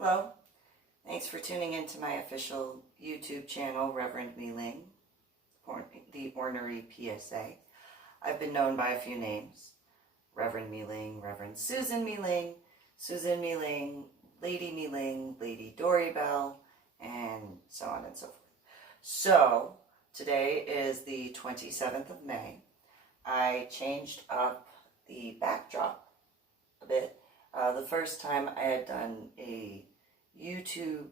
Hello, thanks for tuning into my official YouTube channel, Reverend MeeLing, the Ornery PSA. I've been known by a few names: Reverend MeeLing, Reverend Susan MeeLing, Lady MeeLing, Lady Dori, Belle, and so on and so forth. So, today is the 27th of May. I changed up the backdrop a bit. The first time I had done a YouTube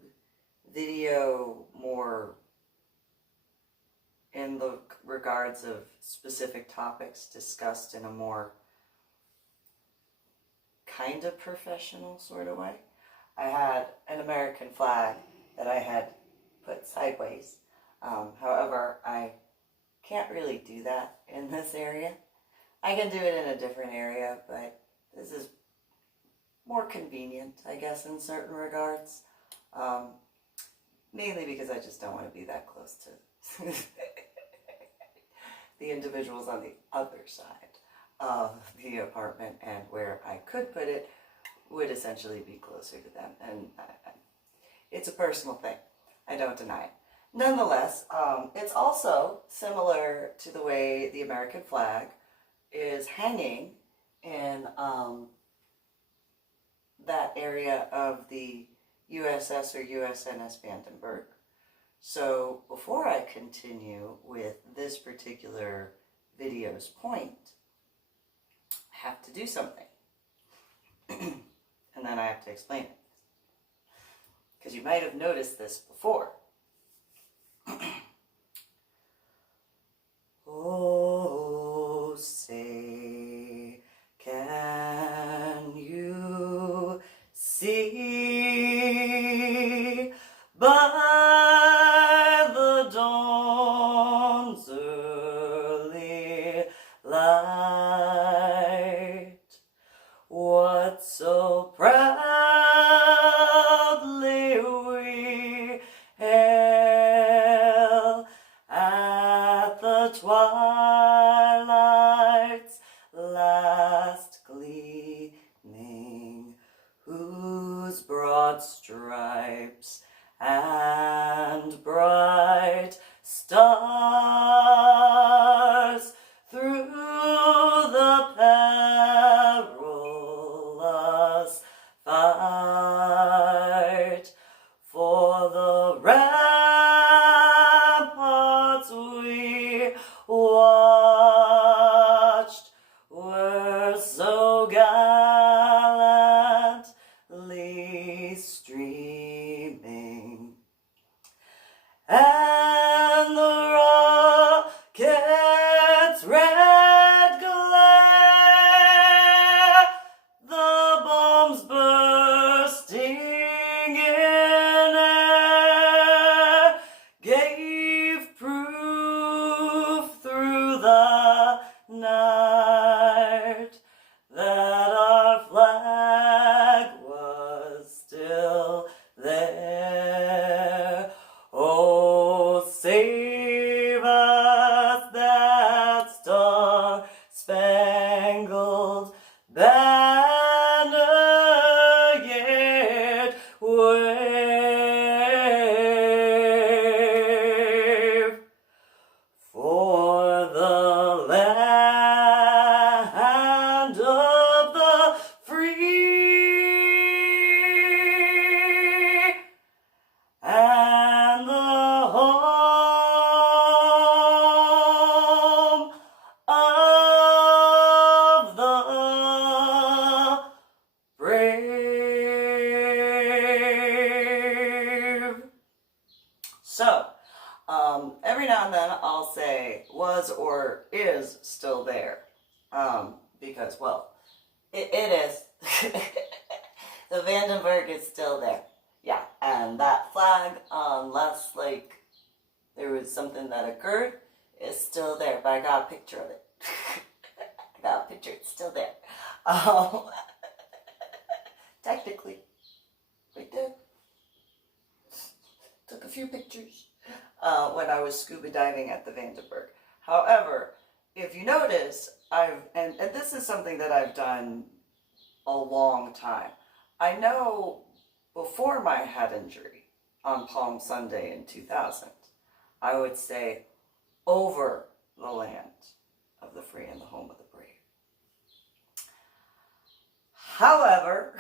video more in the regards of specific topics discussed in a more kind of professional sort of way. I had an American flag that I had put sideways. However, I can't really do that in this area. I can do it in a different area, but this is more convenient, I guess, in certain regards. Mainly because I just don't want to be that close to the individuals on the other side of the apartment, and where I could put it would essentially be closer to them. And it's a personal thing. I don't deny it. Nonetheless, it's also similar to the way the American flag is hanging in that area of the USS or USNS Vandenberg. So before I continue with this particular video's point, I have to do something. And then I have to explain it. Because you might have noticed this before. Oh, say, can you see by the dawn's early light what so proudly we hail at the twilight's last gleaming, whose broad stripes and bright stars through the perilous fight for the ramparts we watched were so gallantly streaming, and the rocket's red glare, the bombs bursting in air, gave proof through the night that our flag was still there. Oh, save us that star-spangled banner yet wave, for the land of the free and the home of the brave. So, every now and then I'll say was or is still there. Because, well, it is. The Vandenberg is still there. Yeah, and that flag, unless, like, there was something that occurred, is still there. But I got a picture of it. I got a picture, it's still there. Technically, right there. Took a few pictures when I was scuba diving at the Vandenberg. However, if you notice, and this is something that I've done a long time. I know before my head injury on Palm Sunday in 2000, I would say over the land of the free and the home of the brave. However,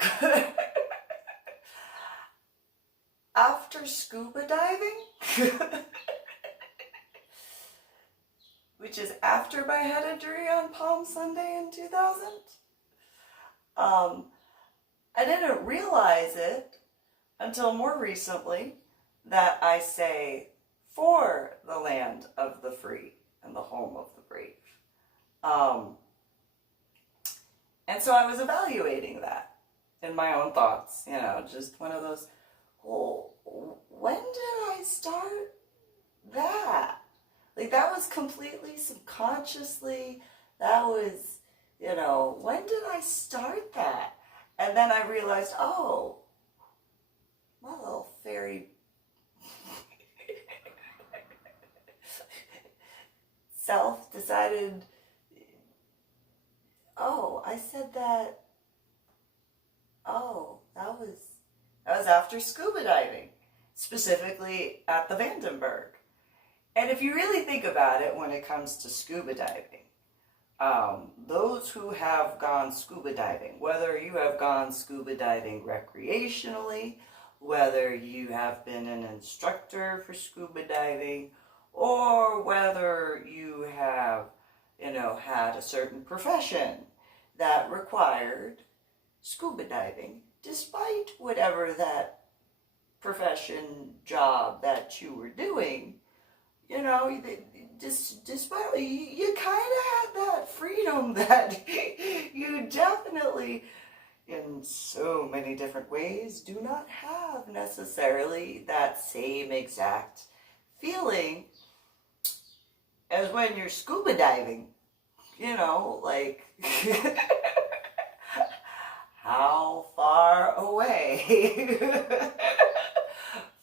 after scuba diving, which is after my head injury on Palm Sunday in 2000, I didn't realize it until more recently that I say for the land of the free and the home of the brave. And so I was evaluating that in my own thoughts, you know, just one of those, well, when did I start that? Like, that was completely subconsciously, that was, you know, when did I start that? And then I realized, oh, my little fairy self decided, oh, I said that, oh, that was after scuba diving, specifically at the Vandenberg. And if you really think about it when it comes to scuba diving, those who have gone scuba diving, whether you have gone scuba diving recreationally, whether you have been an instructor for scuba diving, or whether you have, you know, had a certain profession that required scuba diving, despite whatever that profession, job that you were doing, you know, despite, you kind of had that freedom that you definitely, in so many different ways, do not have necessarily that same exact feeling as when you're scuba diving. You know, like, how far away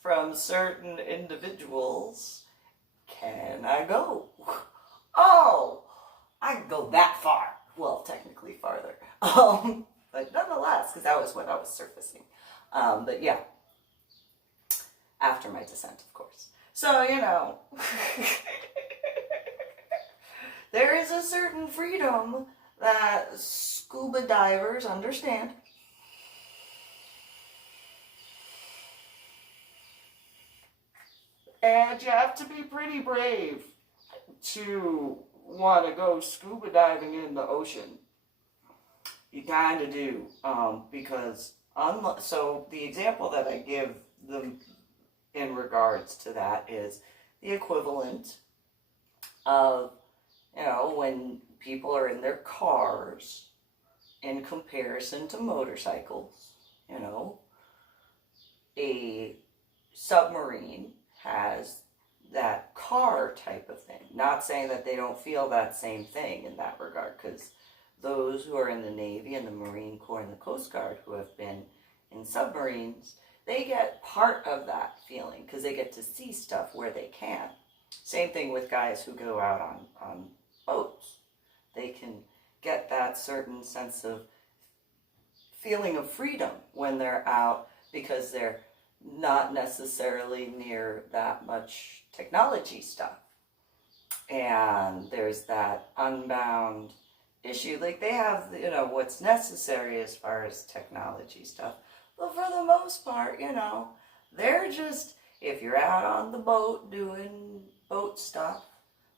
from certain individuals can I go? Oh, I can go that far. Well, technically farther. But nonetheless, because that was when I was surfacing. But yeah, after my descent, of course. So, you know, there is a certain freedom that scuba divers understand. And you have to be pretty brave to want to go scuba diving in the ocean. You kind of do. Because, so the example that I give them in regards to that is the equivalent of, you know, when people are in their cars in comparison to motorcycles. You know, a submarine has that car type of thing. Not saying that they don't feel that same thing in that regard, because those who are in the Navy and the Marine Corps and the Coast Guard who have been in submarines, they get part of that feeling because they get to see stuff where they can. Same thing with guys who go out on boats. They can get that certain sense of feeling of freedom when they're out because they're not necessarily near that much technology stuff. And there's that unbound issue. Like, they have, you know, what's necessary as far as technology stuff. But for the most part, you know, they're just, if you're out on the boat doing boat stuff,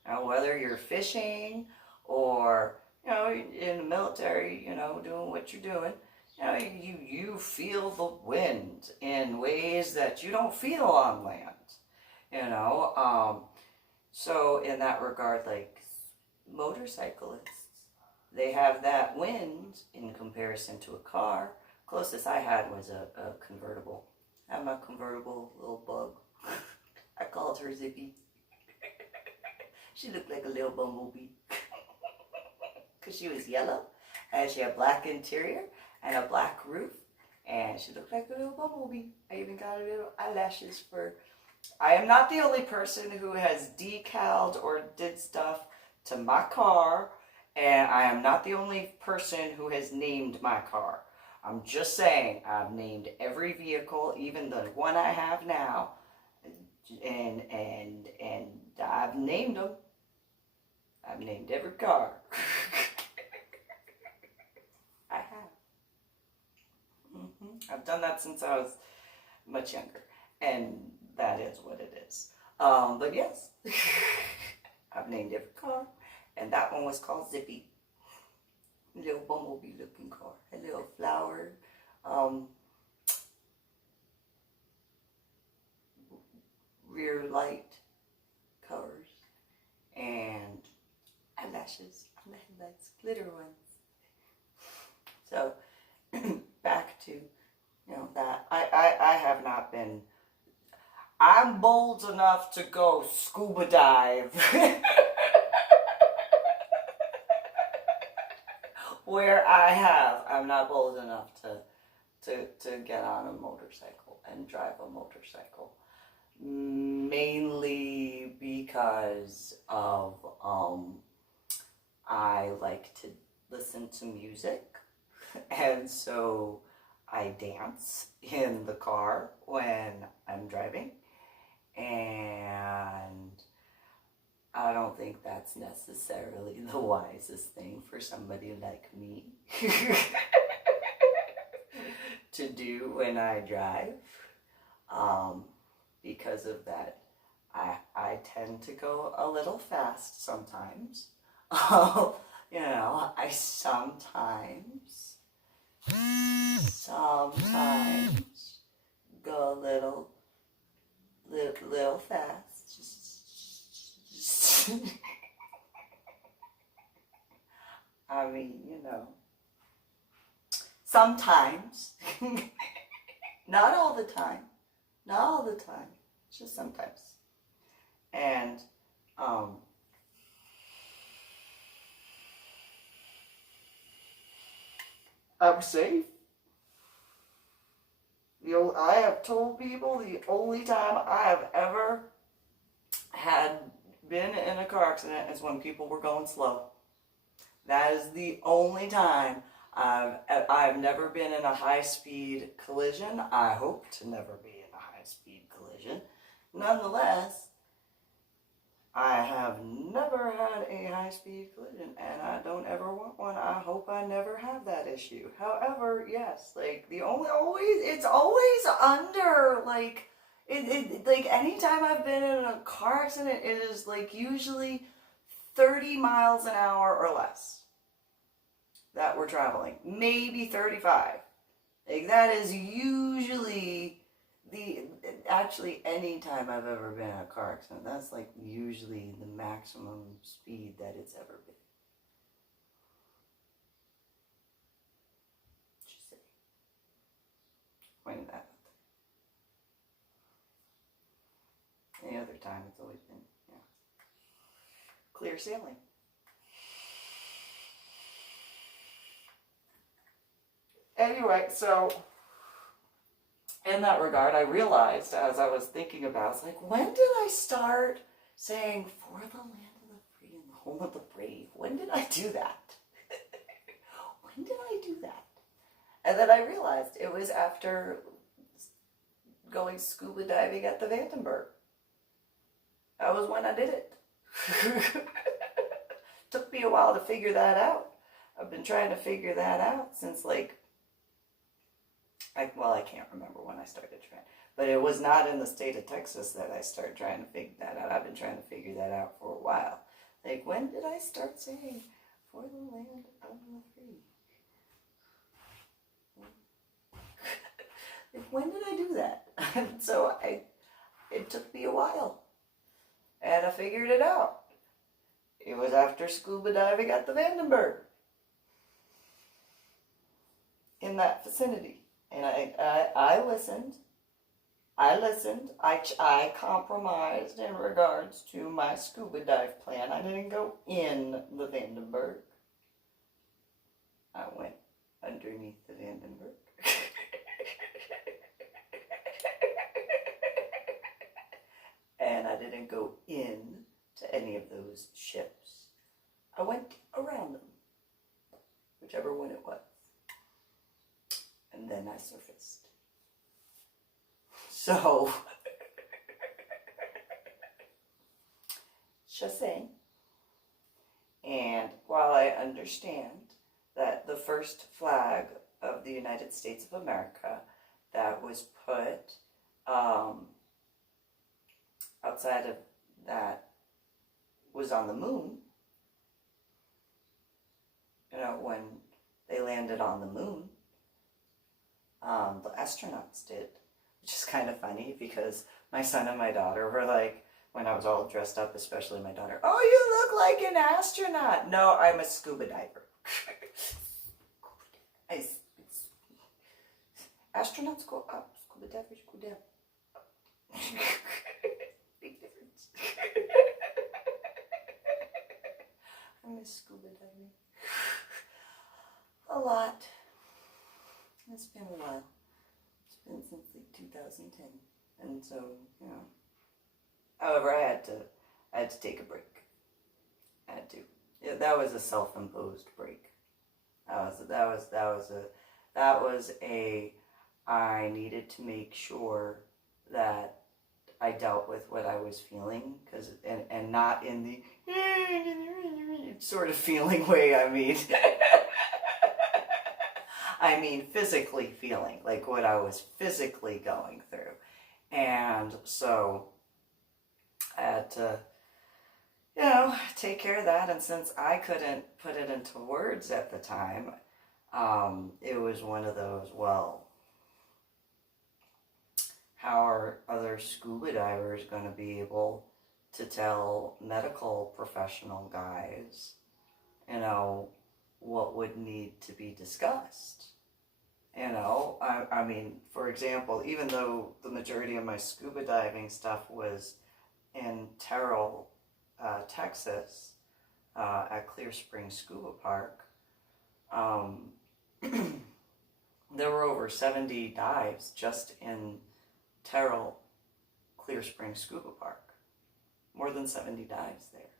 you know, whether you're fishing or, you know, in the military, you know, doing what you're doing, you know, you feel the wind in ways that you don't feel on land, you know. So in that regard, like motorcyclists, they have that wind in comparison to a car. Closest I had was a convertible. I had my convertible little bug. I called her Zippy. She looked like a little bumblebee. Because she was yellow, and she had black interior and a black roof, and she looked like a little bumblebee. I even got her little eyelashes for... I am not the only person who has decaled or did stuff to my car, and I am not the only person who has named my car. I'm just saying, I've named every vehicle, even the one I have now, and I've named them. I've named every car. I have. I've done that since I was much younger, and that is what it is. But yes, I've named every car, and that one was called Zippy. Little bumblebee looking car, a little flower, rear light covers, and eyelashes on the headlights, glitter ones. So back to, that I have not been. I'm bold enough to go scuba dive. Where I'm not bold enough to get on a motorcycle and drive a motorcycle. Mainly because of, I like to listen to music, and so I dance in the car when I'm driving, and I don't think that's necessarily the wisest thing for somebody like me to do when I drive. Because of that, I tend to go a little fast sometimes. I sometimes go a little fast. Just I mean, sometimes. Not all the time. Not all the time. Just sometimes. And, I'm safe. I have told people the only time I have ever had been in a car accident is when people were going slow. That is the only time. I've never been in a high-speed collision. I hope to never be in a high-speed collision. Nonetheless, I have never had a high-speed collision, and I don't ever want one. I hope I never have that issue. However, yes, it's always under, like anytime I've been in a car accident, it is usually 30 miles an hour or less that we're traveling. Maybe 35. That is usually actually any time I've ever been in a car accident, that's usually the maximum speed that it's ever been. Just say. Pointing that out there. Any other time it's always been, clear sailing. Anyway, so in that regard, I realized as I was thinking about, when did I start saying, for the land of the free and the home of the brave? When did I do that? When did I do that? And then I realized it was after going scuba diving at the Vandenberg. That was when I did it. Took me a while to figure that out. I've been trying to figure that out since I can't remember when I started trying, but it was not in the state of Texas that I started trying to figure that out. I've been trying to figure that out for a while. When did I start saying, for the land of the free? When did I do that? So it took me a while, and I figured it out. It was after scuba diving at the Vandenberg, in that vicinity. And I listened. I compromised in regards to my scuba dive plan. I didn't go in the Vandenberg. I went underneath the Vandenberg. And I didn't go in to any of those ships. I went around them, whichever one it was. then I surfaced. So, just saying. And while I understand that the first flag of the United States of America that was put outside of that was on the moon, you know, when they landed on the moon, the astronauts did, which is kind of funny because my son and my daughter were like, when I was all dressed up, especially my daughter, oh, you look like an astronaut. No, I'm a scuba diver. Astronauts go up, scuba divers go down. Big difference. I miss scuba diving. A lot. It's been a while. It's been since like 2010. And so, you know. However, I had to take a break. I had to. Yeah, that was a self-imposed break. That was a I needed to make sure that I dealt with what I was feeling, and not in the sort of feeling way. I mean, I mean physically feeling, like what I was physically going through. And so I had to, you know, take care of that. And since I couldn't put it into words at the time, it was one of those, well, how are other scuba divers going to be able to tell medical professional guys, you know, what would need to be discussed? You know, I mean, for example, even though the majority of my scuba diving stuff was in Terrell, Texas, at Clear Spring Scuba Park, there were over 70 dives just in Terrell, Clear Spring Scuba Park. More than 70 dives there.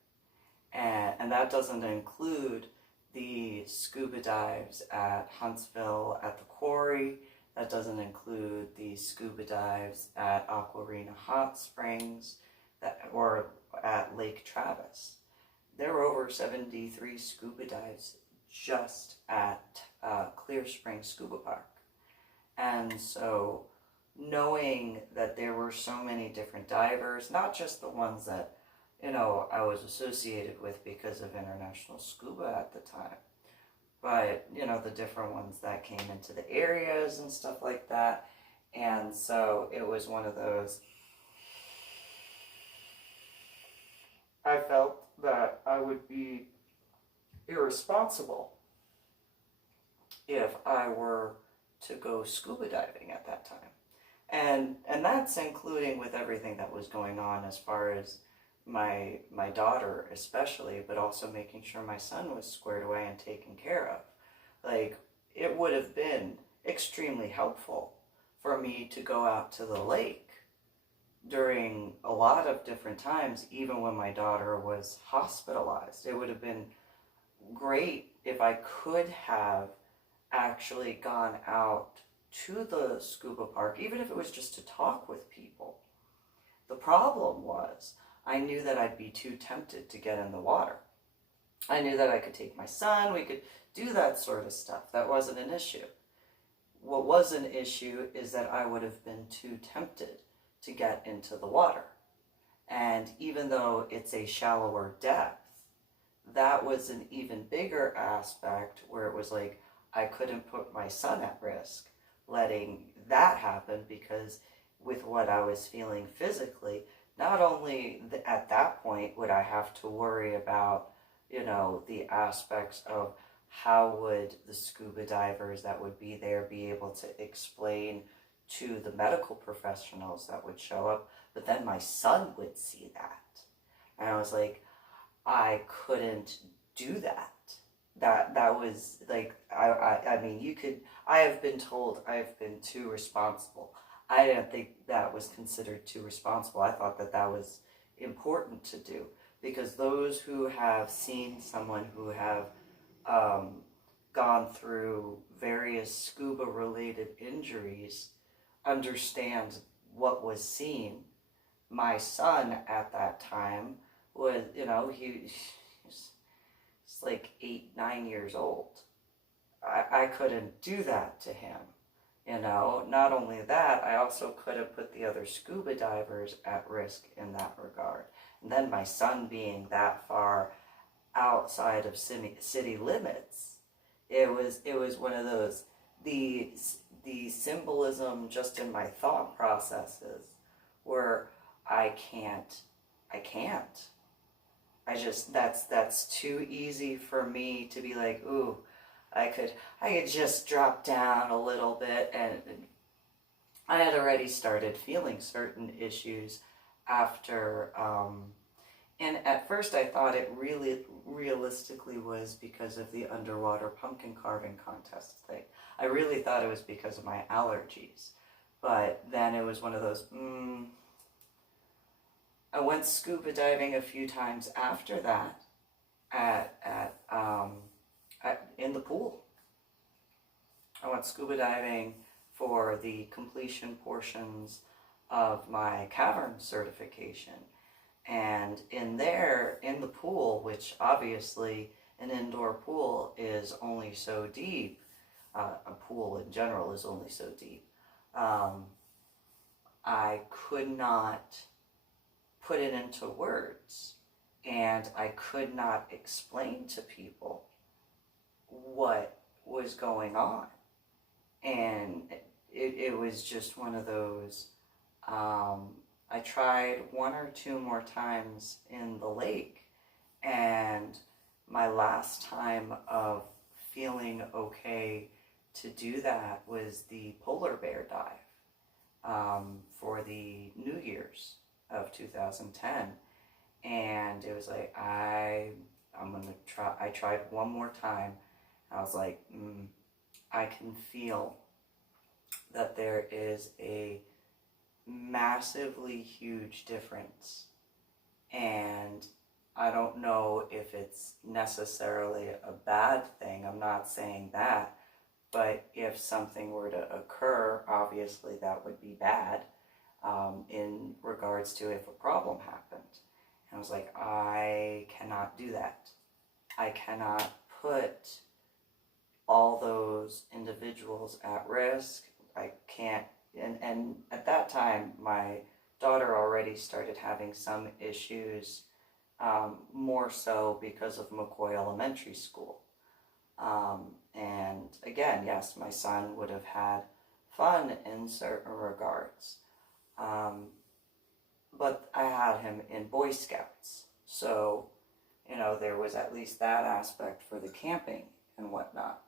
And that doesn't include the scuba dives at Huntsville at the quarry. That doesn't include the scuba dives at Aquarena Hot Springs or at Lake Travis. There were over 73 scuba dives just at Clear Spring Scuba Park. And so knowing that there were so many different divers, not just the ones that, you know, I was associated with because of International Scuba at the time, but, you know, the different ones that came into the areas and stuff like that. And so it was one of those, I felt that I would be irresponsible if I were to go scuba diving at that time. And that's including with everything that was going on as far as my daughter especially, but also making sure my son was squared away and taken care of. Like, it would have been extremely helpful for me to go out to the lake during a lot of different times, even when my daughter was hospitalized. It would have been great if I could have actually gone out to the scuba park, even if it was just to talk with people. The problem was, I knew that I'd be too tempted to get in the water. I knew that I could take my son, we could do that sort of stuff. That wasn't an issue. What was an issue is that I would have been too tempted to get into the water. And even though it's a shallower depth, that was an even bigger aspect where it was like, I couldn't put my son at risk letting that happen, because with what I was feeling physically, not only at that point would I have to worry about, you know, the aspects of how would the scuba divers that would be there be able to explain to the medical professionals that would show up, but then my son would see that. And I was like, I couldn't do that. That was like, I mean, you could, I have been told I have been too responsible. I didn't think that was considered too responsible. I thought that that was important to do, because those who have seen someone who have gone through various scuba related related injuries understand what was seen. My son at that time was, he was like 8, 9 years old. I couldn't do that to him. Not only that, I also couldn't put the other scuba divers at risk in that regard. And then my son being that far outside of city limits, it was one of those, the symbolism just in my thought processes where I can't. That's too easy for me to be like, ooh, I could just drop down a little bit, and I had already started feeling certain issues after, and at first I thought it really realistically was because of the underwater pumpkin carving contest thing. I really thought it was because of my allergies, but then it was one of those, I went scuba diving a few times after that in the pool. I went scuba diving for the completion portions of my cavern certification. And in the pool, which obviously an indoor pool is only so deep, a pool in general is only so deep, I could not put it into words, and I could not explain to people what was going on. And it was just one of those, I tried 1 or 2 more times in the lake, and my last time of feeling okay to do that was the polar bear dive for the New Year's of 2010. And it was like, I'm gonna try. I tried 1 more time. I was like, I can feel that there is a massively huge difference, and I don't know if it's necessarily a bad thing. I'm not saying that, but if something were to occur, obviously that would be bad in regards to if a problem happened. And I was like, I cannot do that. I cannot put all those individuals at risk. I can't. And at that time, my daughter already started having some issues, more so because of McCoy Elementary School. And again, yes, my son would have had fun in certain regards. But I had him in Boy Scouts. So, there was at least that aspect for the camping and whatnot.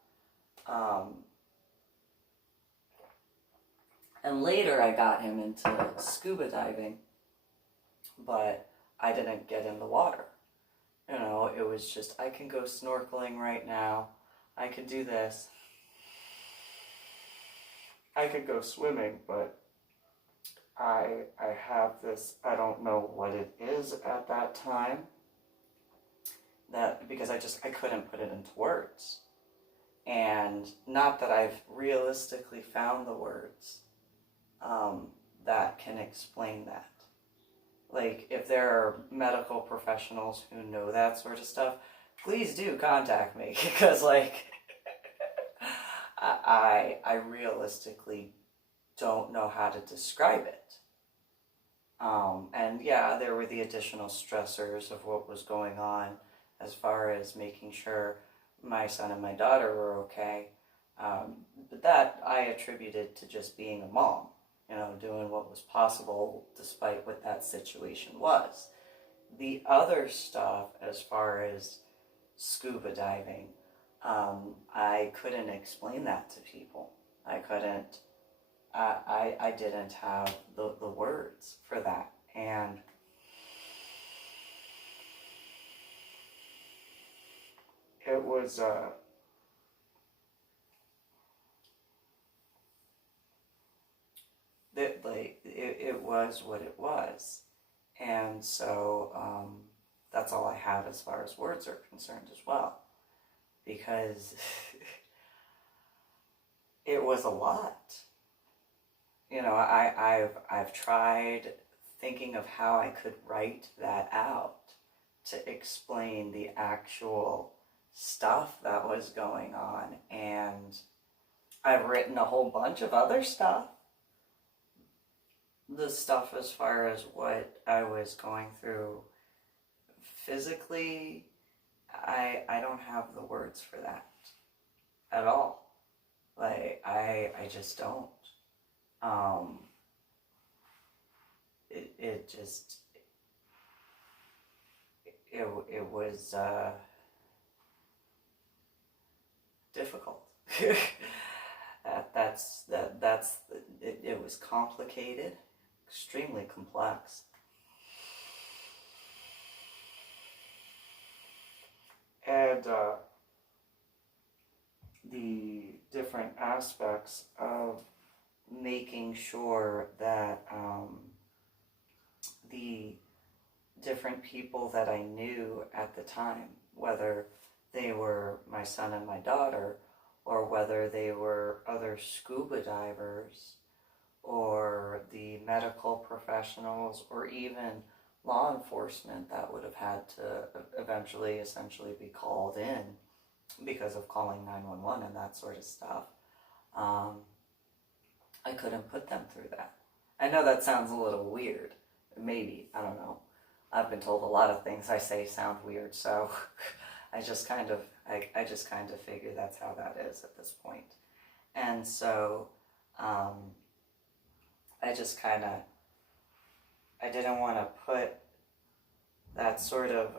And later I got him into scuba diving, but I didn't get in the water. It was just, I can go snorkeling right now. I can do this. I could go swimming, but I have this, I don't know what it is at that time, because I couldn't put it into words. And not that I've realistically found the words that can explain that. Like, if there are medical professionals who know that sort of stuff, please do contact me, because I realistically don't know how to describe it. And yeah, there were the additional stressors of what was going on as far as making sure my son and my daughter were okay. But that I attributed to just being a mom, doing what was possible despite what that situation was. The other stuff, as far as scuba diving, I couldn't explain that to people. I couldn't. I didn't have the words for that. And it was it was what it was. And so that's all I have as far as words are concerned as well, because it was a lot. You know, I've tried thinking of how I could write that out to explain the actual stuff that was going on, and I've written a whole bunch of other stuff. The stuff as far as what I was going through physically, I don't have the words for that at all. Like, I just don't. It just, it was difficult. It was complicated, extremely complex. And the different aspects of making sure that the different people that I knew at the time, whether they were my son and my daughter, or whether they were other scuba divers, or the medical professionals, or even law enforcement that would have had to eventually essentially be called in because of calling 911 and that sort of stuff. I couldn't put them through that. I know that sounds a little weird. Maybe, I don't know. I've been told a lot of things I say sound weird, so I just kind of figure that's how that is at this point. And so I didn't want to put that sort of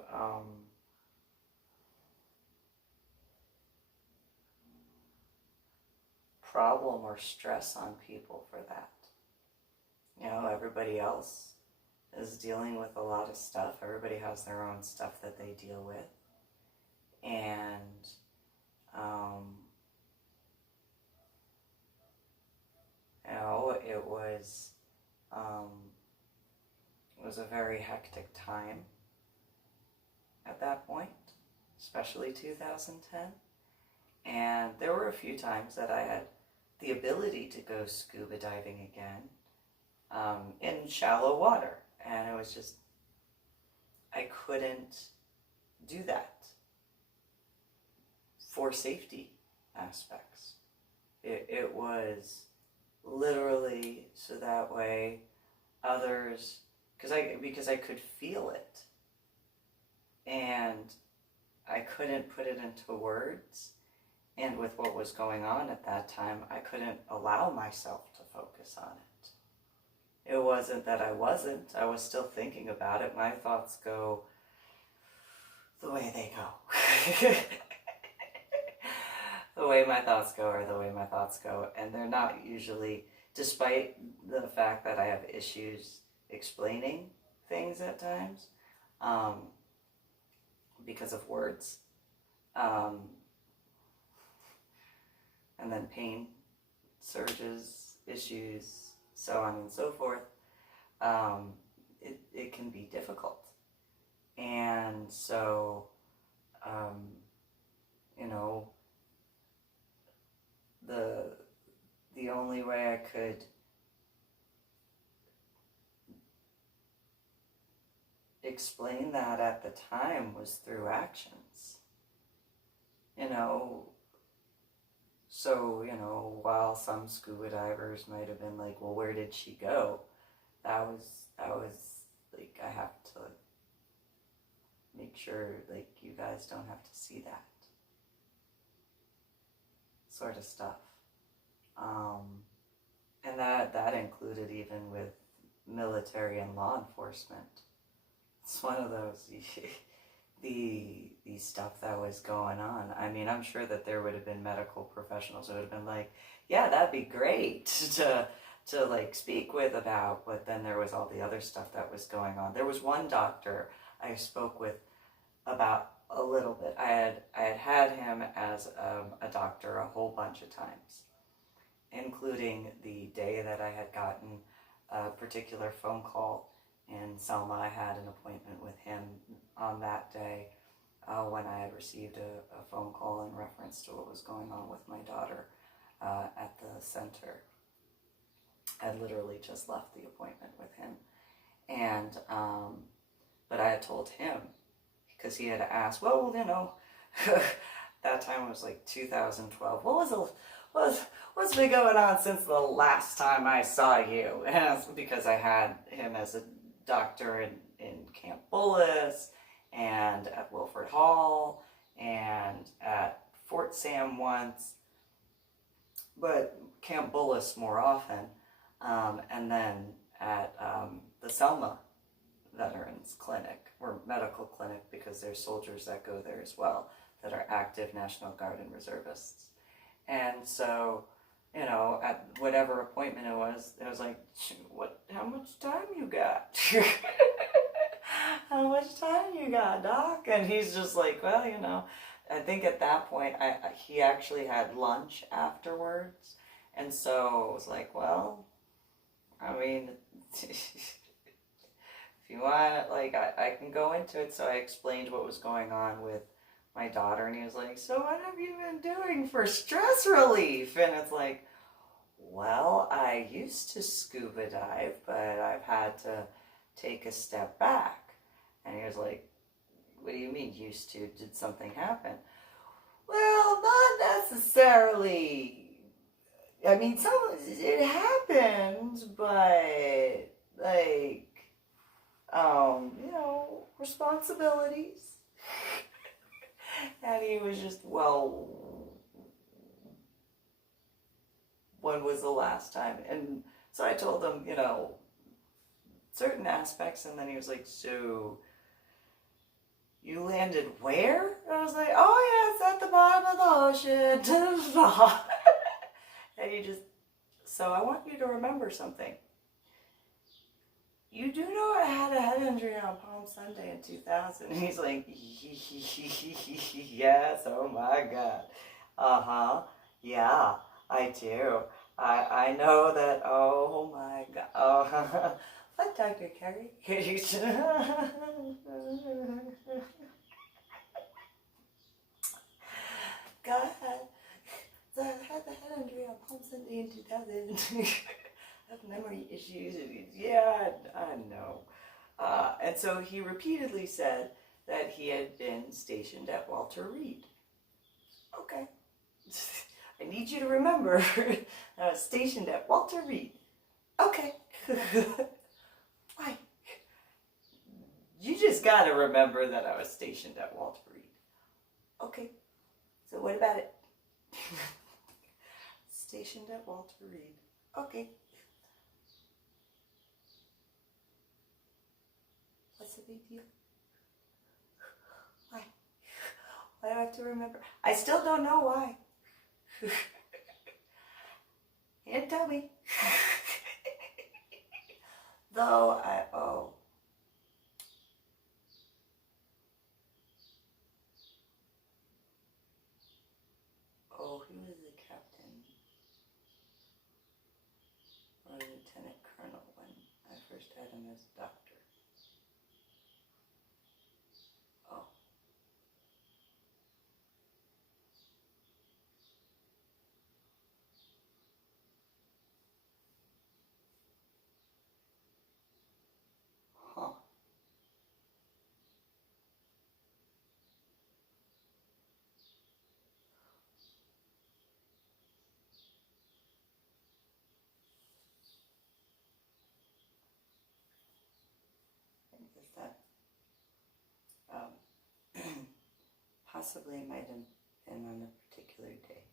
problem or stress on people for that. You know, everybody else is dealing with a lot of stuff. Everybody has their own stuff that they deal with. And you know, it was a very hectic time at that point, especially 2010. And there were a few times that I had the ability to go scuba diving again in shallow water. And it was just, I couldn't do that for safety aspects. It was literally so that way others, because I could feel it, and I couldn't put it into words. And with what was going on at that time, I couldn't allow myself to focus on it. It wasn't that I wasn't. I was still thinking about it. My thoughts go the way they go. The way my thoughts go are the way my thoughts go. And they're not usually, despite the fact that I have issues explaining things at times, because of words. And then pain, surges, issues, so on and so forth, it can be difficult. And so, you know, the only way I could explain that at the time was through actions. You know, so, you know, while some scuba divers might have been like, well, where did she go? That was like, I have to make sure, like, you guys don't have to see that sort of stuff. And that included even with military and law enforcement. It's one of those, the stuff that was going on. I mean, I'm sure that there would have been medical professionals who would have been like, yeah, that'd be great to like speak with about, but then there was all the other stuff that was going on. There was one doctor I spoke with about a little bit. I had him as a doctor a whole bunch of times, including the day that I had gotten a particular phone call in Selma. I had an appointment with him on that day when I had received a phone call in reference to what was going on with my daughter at the the center. I literally just left the appointment with him. And, but I had told him, because he had asked, well, you know, that time was like 2012. What's been going on since the last time I saw you? And it's because I had him as a doctor in Camp Bullis, and at Wilford Hall, and at Fort Sam once, but Camp Bullis more often, and then at the Selma Veterans Clinic, or medical clinic, because there's soldiers that go there as well that are active National Guard and reservists. And so, you know, at whatever appointment it was like, how much time you got? How much time you got, doc? And he's just like, well, you know, I think at that point, he actually had lunch afterwards. And so I was like, well, I mean, if you want, like, I can go into it. So I explained what was going on with my daughter, and he was like, so what have you been doing for stress relief? And it's like, well, I used to scuba dive, but I've had to take a step back. And he was like, what do you mean used to? Did something happen? Well, not necessarily. I mean, it happened, but like, you know, responsibilities. And he was just, well, when was the last time? And so I told him, you know, certain aspects, and then he was like, so you landed where? And I was like, oh yeah, it's at the bottom of the ocean. And he just, so I want you to remember something. You do know I had a head injury on Palm Sunday in 2000. And he's like, yes, oh my God. Uh-huh, yeah, I do. I know that, oh my God. Oh, what, Dr. Carey? God, so I had the head injury on Palm Sunday in 2000. I have memory issues. Yeah, I know. And so he repeatedly said that he had been stationed at Walter Reed. Okay. I need you to remember I was stationed at Walter Reed. Okay. Why? You just got to remember that I was stationed at Walter Reed. Okay. So what about it? Stationed at Walter Reed. Okay. What's the big deal? Why? Why do I have to remember? I still don't know why. Can't tell me. Though he was the captain or lieutenant colonel when I first had him as a doctor. Oh. Huh. I guess that possibly might have been on a particular day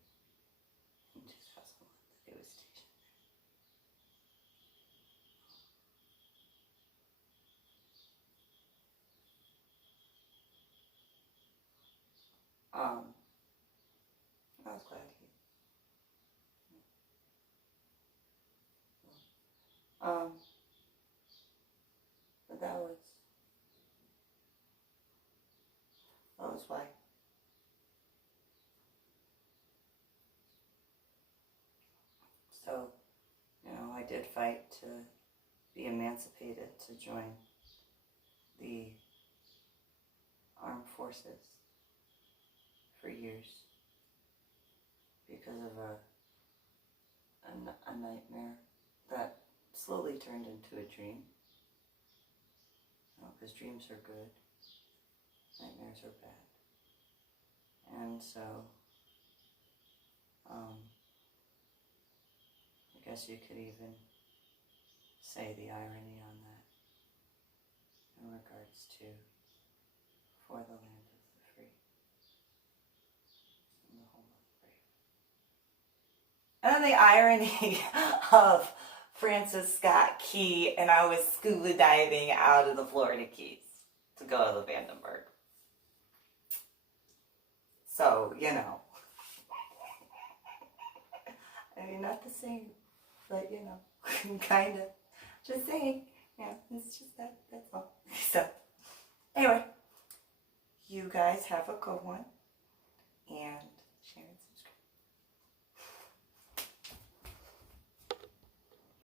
in 2001 that it was stationed there. I was glad he. But that was why. So, you know, I did fight to be emancipated, to join the armed forces for years because of a nightmare that slowly turned into a dream. Because dreams are good, nightmares are bad. And so, I guess you could even say the irony on that in regards to for the land of the free and the home of the brave. And then the irony of Francis Scott Key and I was scuba diving out of the Florida Keys to go to the Vandenberg. So, you know. I mean, not the same, but you know, kind of. Just saying. Yeah, it's just that, that's all. So, anyway, you guys have a good one. And Sharon's